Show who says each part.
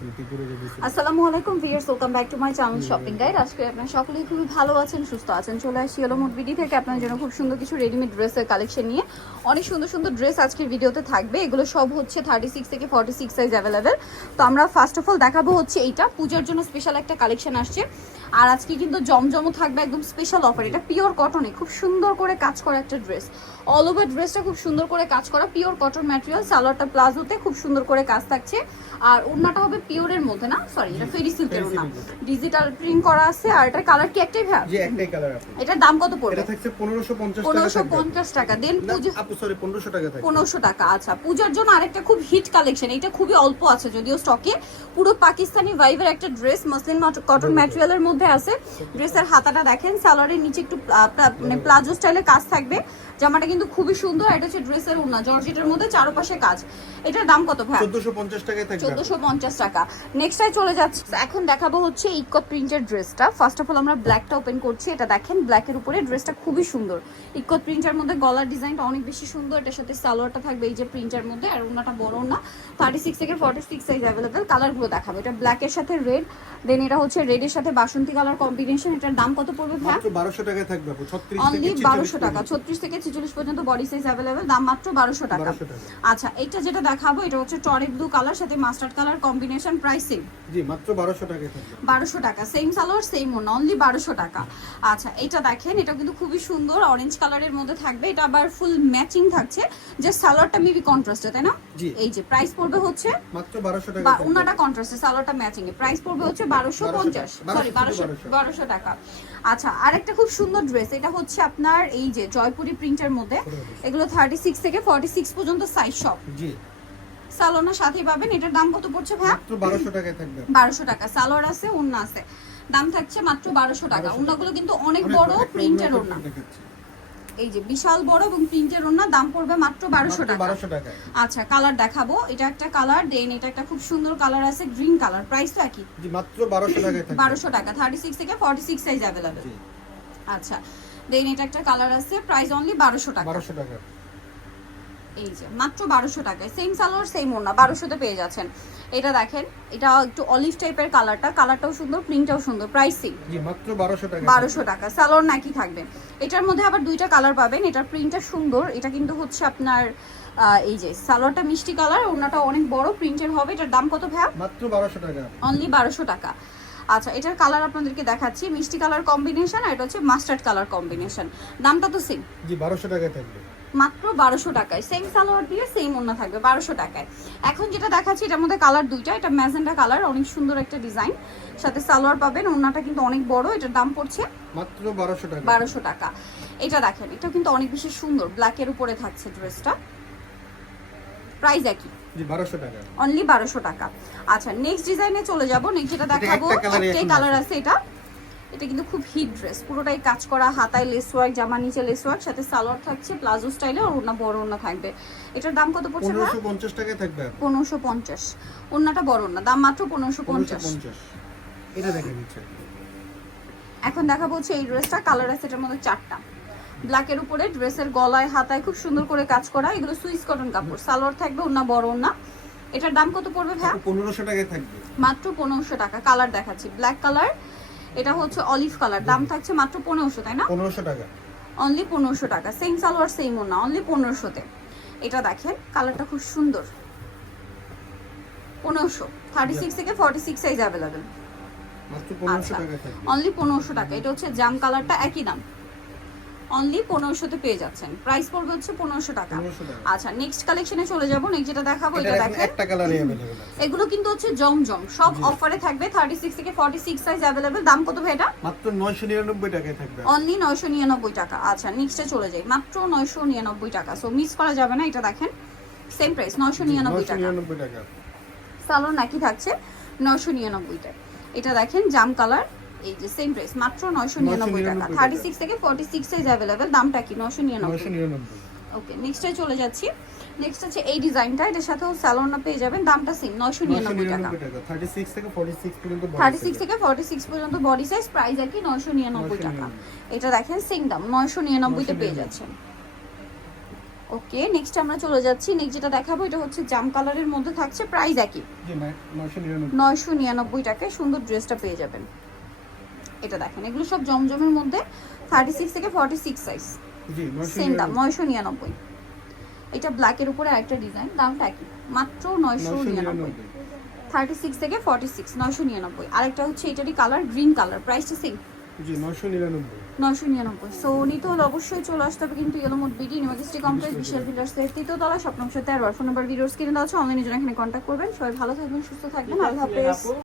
Speaker 1: আসসালামু আলাইকুম viewers welcome back to my channel shopping guide আজকে আপনারা সকলেই খুবই ভালো আছেন সুস্থ আছেন। চলে আসি এলো মোট বিডি থেকে। আপনাদের জন্য খুব সুন্দর কিছু রেডিমেড ড্রেসের কালেকশন নিয়ে। অনেক সুন্দর সুন্দর ড্রেস আজকের ভিডিওতে থাকবে। এগুলো সব হচ্ছে থার্টি সিক্স থেকে ফর্টি সিক্স সাইজ অ্যাভেলেবেল তো আমরা ফার্স্ট অফ অল দেখাবো হচ্ছে এইটা। পূজার জন্য স্পেশাল একটা কালেকশন আসছে। আর আজকে কিন্তু জমজমও থাকবে একদম স্পেশাল অফার এটা পিওর কটনে খুব সুন্দর করে কাজ করা একটা ড্রেস অল ওভার ড্রেসটা খুব সুন্দর করে কাজ করা। পিওর কটন ম্যাটেরিয়াল সালোয়ারটা প্লাজোতে খুব সুন্দর করে কাজ থাকছে। আর ওড়নাটা হবে পিওরের মধ্যে না? সরি এটা ফেরি সিল্কের ওড়না। ডিজিটাল প্রিন্ট করা আছে আর এটার কালার কি একটাই ভাই
Speaker 2: জি একটাই কালার আপু
Speaker 1: এটার দাম কত পড়বে?
Speaker 2: এটা থাকছে 1550 টাকা
Speaker 1: পনেরোশো
Speaker 2: থাকবে।
Speaker 1: পঞ্চাশ টাকা। দেন
Speaker 2: না,
Speaker 1: পুজো
Speaker 2: আপু সরি 1500 টাকা থাকবে।
Speaker 1: পনেরোশো টাকা আচ্ছা। পূজার জন্য আরেকটা খুব হিট কালেকশন এটা খুবই অল্প আছে যদিও স্টকে পুরো পাকিস্তানি ভাইবের একটা ড্রেস মসলিন কটন ম্যাটেরিয়ালের মধ্যে আছে। ড্রেসের হাতাটা দেখেন সালোয়ারের নিচে একটু মানে প্লাজো স্টাইলে কাজ থাকবে। জামাটা কিন্তু খুবই সুন্দর এটা হচ্ছে ড্রেসের ওড়না জর্জেটের মধ্যে চারপাশে কাজ। এটার দাম কত ভাই
Speaker 2: 1450 টাকায় থাকবে। আপু।
Speaker 1: চোদ্দশো পঞ্চাশ টাকা নেক্সট চলে যাচ্ছে। এখন দেখাবো হচ্ছে ইকো প্রিন্টের ড্রেসটা ফার্স্ট অফ অল আমরা ব্ল্যাকটা ওপেন করছি এটা দেখেন ব্ল্যাকের উপরে ড্রেসটা খুবই সুন্দর। ইকো প্রিন্টের মধ্যে গলার ডিজাইনটা অনেক বেশি সুন্দর এটার সাথে সালোয়ারটা থাকবে এই যে প্রিন্টের মধ্যে আর ওনাটা বড় না। থার্টি সিক্স থেকে ফর্টি সিক্স সাইজ অ্যাভেলেবেল কালারগুলো দেখাবো। এটা ব্ল্যাকের সাথে রেড দেন এটা হচ্ছে রেডের সাথে বাসন্তী কালার কম্বিনেশন এটার দাম কত পড়বে ভাই?
Speaker 2: মাত্র 1200 টাকায় থাকবে আপু 36
Speaker 1: অনলি
Speaker 2: থেকে
Speaker 1: বারোশো টাকা ছত্রিশ থেকে ছেচল্লিশ পর্যন্ত বডি সাইজ অ্যাভেলেবেল দাম মাত্র বারোশো টাকা।
Speaker 2: 1200 টাকা।
Speaker 1: আচ্ছা এটা যেটা দেখাবো এটা হচ্ছে টরে ব্লু কালার সাথে মাস্টার্ড কালার কম্বিনেশন প্রাইসিং
Speaker 2: জি মাত্র 1200 টাকায় থাকবে।
Speaker 1: বারোশো টাকা সেম সালোয়ার সেম ওনা অনলি বারোশো টাকা। আচ্ছা এটা দেখেন এটা কিন্তু খুবই সুন্দর অরেঞ্জ কালারের মধ্যে থাকবে। এটা আবার ফুল ম্যাচিং থাকছে যে সালোয়ারটা মেবি কন্ট্রাস্টে তাই না। এই যে প্রাইস পড়বে হচ্ছে
Speaker 2: মাত্র 1200 টাকা
Speaker 1: ওনাটা কন্ট্রাস্টে সালোয়ারটা ম্যাচিং এ। প্রাইস পড়বে হচ্ছে বারোশো পঞ্চাশ।
Speaker 2: 1200
Speaker 1: সরি বারোশো
Speaker 2: 1200
Speaker 1: টাকা। আচ্ছা আরেকটা খুব সুন্দর ড্রেস এটা হচ্ছে আপনার এই যে জয়পুরি প্রিন্টের মধ্যে। এগুলো থার্টি সিক্স থেকে ফর্টি সিক্স পর্যন্ত সাইজ সব
Speaker 2: জি।
Speaker 1: সালোয়ার সাথে পাবেন। এটার দাম কত পড়ছে ভাই?
Speaker 2: মাত্র 1200 টাকায় থাকবে।
Speaker 1: বারোশো টাকা। সালোয়ার আছে ওড়না আছে। দাম থাকছে মাত্র বারোশো টাকা।
Speaker 2: 1200
Speaker 1: ওড়নাগুলো কিন্তু অনেক বড় প্রিন্টের ওড়না এই যে বিশাল বড় এবং প্রিন্টের ওড়না দাম পড়বে মাত্র বারোশো
Speaker 2: মাত্র
Speaker 1: টাকা।
Speaker 2: 1200 টাকায়।
Speaker 1: আচ্ছা কালার দেখাবো। এটা একটা কালার দেন এটা একটা খুব সুন্দর কালার আছে গ্রিন কালার। প্রাইস তো একই
Speaker 2: জি মাত্র 1200 টাকায় থাকবে।
Speaker 1: বারোশো টাকা। থার্টি সিক্স থেকে ফর্টি সিক্স সাইজ অ্যাভেলেবেল
Speaker 2: জি।
Speaker 1: আচ্ছা দেন এটা একটা কালার আছে প্রাইস অনলি বারোশো টাকা।
Speaker 2: 1200 টাকা।
Speaker 1: এই যে মাত্র বারোশো টাকায়। সেম সালোয়ার সেম ওড়না বারোশোতে পেয়ে যাচ্ছেন। এটা দেখেন এটা একটু অলিভ টাইপের কালারটা কালারটাও সুন্দর প্রিন্টটাও সুন্দর প্রাইসিং
Speaker 2: জি মাত্র 1200 টাকা
Speaker 1: বারোশো টাকা সালোয়ার নাকি থাকবে। এটার মধ্যে আবার দুইটা কালার পাবেন এটার প্রিন্টটা সুন্দর এটা কিন্তু হচ্ছে আপনার এই যে সালোয়ারটা মিষ্টি কালার ওনাটা অনেক বড় প্রিন্টের হবে। এটার দাম কত ভাইয়া?
Speaker 2: মাত্র 1200 টাকা।
Speaker 1: অনলি বারোশো টাকা। আচ্ছা এটার কালার আপনাদেরকে দেখাচ্ছি মিষ্টি কালার কম্বিনেশন আর এটা হচ্ছে মাস্টার্ড কালার কম্বিনেশন দামটা তো সেম
Speaker 2: জি 1200 টাকায় থাকবে।
Speaker 1: মাত্র বারোশো টাকায়। সেম সালোয়ার দিয়ে সেম ওনা থাকবে বারোশো টাকায়। এখন যেটা দেখাচ্ছি এটার মধ্যে কালার দুইটা এটা ম্যাজেন্ডা কালার অনেক সুন্দর একটা ডিজাইন সাথে সালোয়ার পাবেন ওনাটা কিন্তু অনেক বড় এটার দাম পড়ছে
Speaker 2: মাত্র 1200 টাকা।
Speaker 1: বারোশো টাকা। এটা দেখেন এটা কিন্তু অনেক বেশি সুন্দর ব্ল্যাকের উপরে থাকছে ড্রেসটা প্রাইস একই।
Speaker 2: জি 1200 টাকা।
Speaker 1: অনলি বারোশো টাকা। আচ্ছা নেক্সট ডিজাইনে চলে যাব। নেক্সট যেটা দেখাবো একটাই কালার আছে এটা। এটা কিন্তু খুব হিট ড্রেস। পুরোটাই কাজ করা হাতায় লেস ওয়ার্ক জামা নিচে লেস ওয়ার্ক সাথে সালোয়ার থাকছে প্লাজো স্টাইলে আর ওনা বড় ওনা থাকবে। এটার দাম কত পড়ছে ভাই?
Speaker 2: 1550 টাকায় থাকবে আপু।
Speaker 1: পনেরোশো পঞ্চাশ। ওনাটা বড় না দাম মাত্র পনেরোশো পঞ্চাশ।
Speaker 2: 1550 এটা দেখে নিচ্ছে।
Speaker 1: এখন দেখাবো হচ্ছে এই ড্রেসটা কালার আছে এটার মধ্যে চারটা। ব্ল্যাকের উপরে ড্রেসের গলায় হাতায় খুব সুন্দর করে কাজ করা এগুলো সুইস কটন কাপড়। সালোয়ার থাকবে ওনা বড় ওনা এটার দাম কত পড়বে ভাই
Speaker 2: আপু 1500 টাকায় থাকবে।
Speaker 1: মাত্র পনেরোশো টাকা কালার দেখাচ্ছি। ব্ল্যাক কালার এটা হচ্ছে অলিভ কালার। দাম থাকছে মাত্র পনেরোশো তাই না?
Speaker 2: 1500 টাকা।
Speaker 1: অনলি পনেরোশো টাকা। সেম সালোয়ার সেম না অনলি পনেরোশোতে। এটা দেখেন কালারটা খুব সুন্দর। পনেরোশো। থার্টি সিক্স থেকে ফর্টি সিক্স সাইজ অ্যাভেলেবেল
Speaker 2: মাত্র 1500
Speaker 1: অনলি পনেরোশো টাকা। এটা হচ্ছে জাম কালারটা একই দাম। অনলি পনেরোশোতে পেয়ে যাচ্ছেন। প্রাইস পড়বে হচ্ছে পনেরোশো টাকা। আচ্ছা নেক্সট কালেকশনে চলে যাব। নেক্সট যেটা দেখাবো
Speaker 2: এটা
Speaker 1: দেখেন। এগুলো কিন্তু হচ্ছে জমজম। সব অফারে থাকবে। থার্টি সিক্স থেকে ফর্টি সিক্স সাইজ অ্যাভেলেবেল দাম কত ভাই এটা?
Speaker 2: মাত্র নয়শো নিরানব্বই টাকায় থাকবে।
Speaker 1: অনলি নয়শো নিরানব্বই টাকা। আচ্ছা নেক্সটে চলে যাই। মাত্র নয়শো নিরানব্বই টাকা। সো মিস করা যাবে না এটা দেখেন। সেম প্রাইস নয়শো নিরানব্বই টাকা। সালোন একই থাকছে? নয়শো নিরানব্বই টাকা এটা দেখেন জাম কালার এই যে সেম প্রাইস মাত্র নয়শো নিরানব্বই টাকা।
Speaker 2: 999
Speaker 1: থার্টি সিক্স থেকে ফর্টি সিক্স সাইজ অ্যাভেলেবেল দামটা কি? নয়শো নিরানব্বই।
Speaker 2: 999
Speaker 1: ওকে নেক্সটে চলে যাচ্ছি। নেক্সট হচ্ছে এই ডিজাইনটা এটার সাথেও স্যালোনা পেয়ে যাবেন দামটা সেম নয়শো নিরানব্বই টাকা।
Speaker 2: 999 টাকা। 36 থেকে 46 পর্যন্ত body
Speaker 1: থার্টি
Speaker 2: size
Speaker 1: সিক্স থেকে ফর্টি সিক্স পর্যন্ত বডি সাইজ প্রাইস আর কি নয়শো নিরানব্বই টাকা। এটা দেখেন সেম দাম নয়শো নিরানব্বইতে পেয়ে যাচ্ছেন। ওকে নেক্সট আমরা চলে যাচ্ছি। নেক্সট যেটা দেখাবো এটা হচ্ছে জাম কালারের মধ্যে থাকছে প্রাইস একই।
Speaker 2: জি নয়শো নিরানব্বই।
Speaker 1: নয়শো নিরানব্বই টাকায় সুন্দর ড্রেসটা পেয়ে যাবেন। এটা দেখেন এগুলো সব জমজমের মধ্যে থার্টি সিক্স থেকে ফর্টি সিক্স সাইজ সেম দাম নয়শো নিরানব্বই। এটা ব্ল্যাকের উপরে আরেকটা ডিজাইন দামটা একই মাত্র নয়শো নিরানব্বই। থার্টি সিক্স থেকে ফর্টি সিক্স নয়শো নিরানব্বই। আরেকটা হচ্ছে এটারই কালার গ্রিন কালার প্রাইসটা সেম
Speaker 2: নয়শো নিরানব্বই।
Speaker 1: সো নিতে হলে অবশ্যই চলে আসতে হবে কিন্তু ইয়েলো বিডি ইউনিভার্সিটি কমপ্লেক্স বিশাল সাথে আর ফোন নাম্বার ভিডিওস কিনে দেওয়া আছে অনলাইনে জন্য এখানে কন্ট্যাক্ট করবেন। সবাই ভালো থাকবেন সুস্থ থাকবেন। আল্লাহ হাফেজ।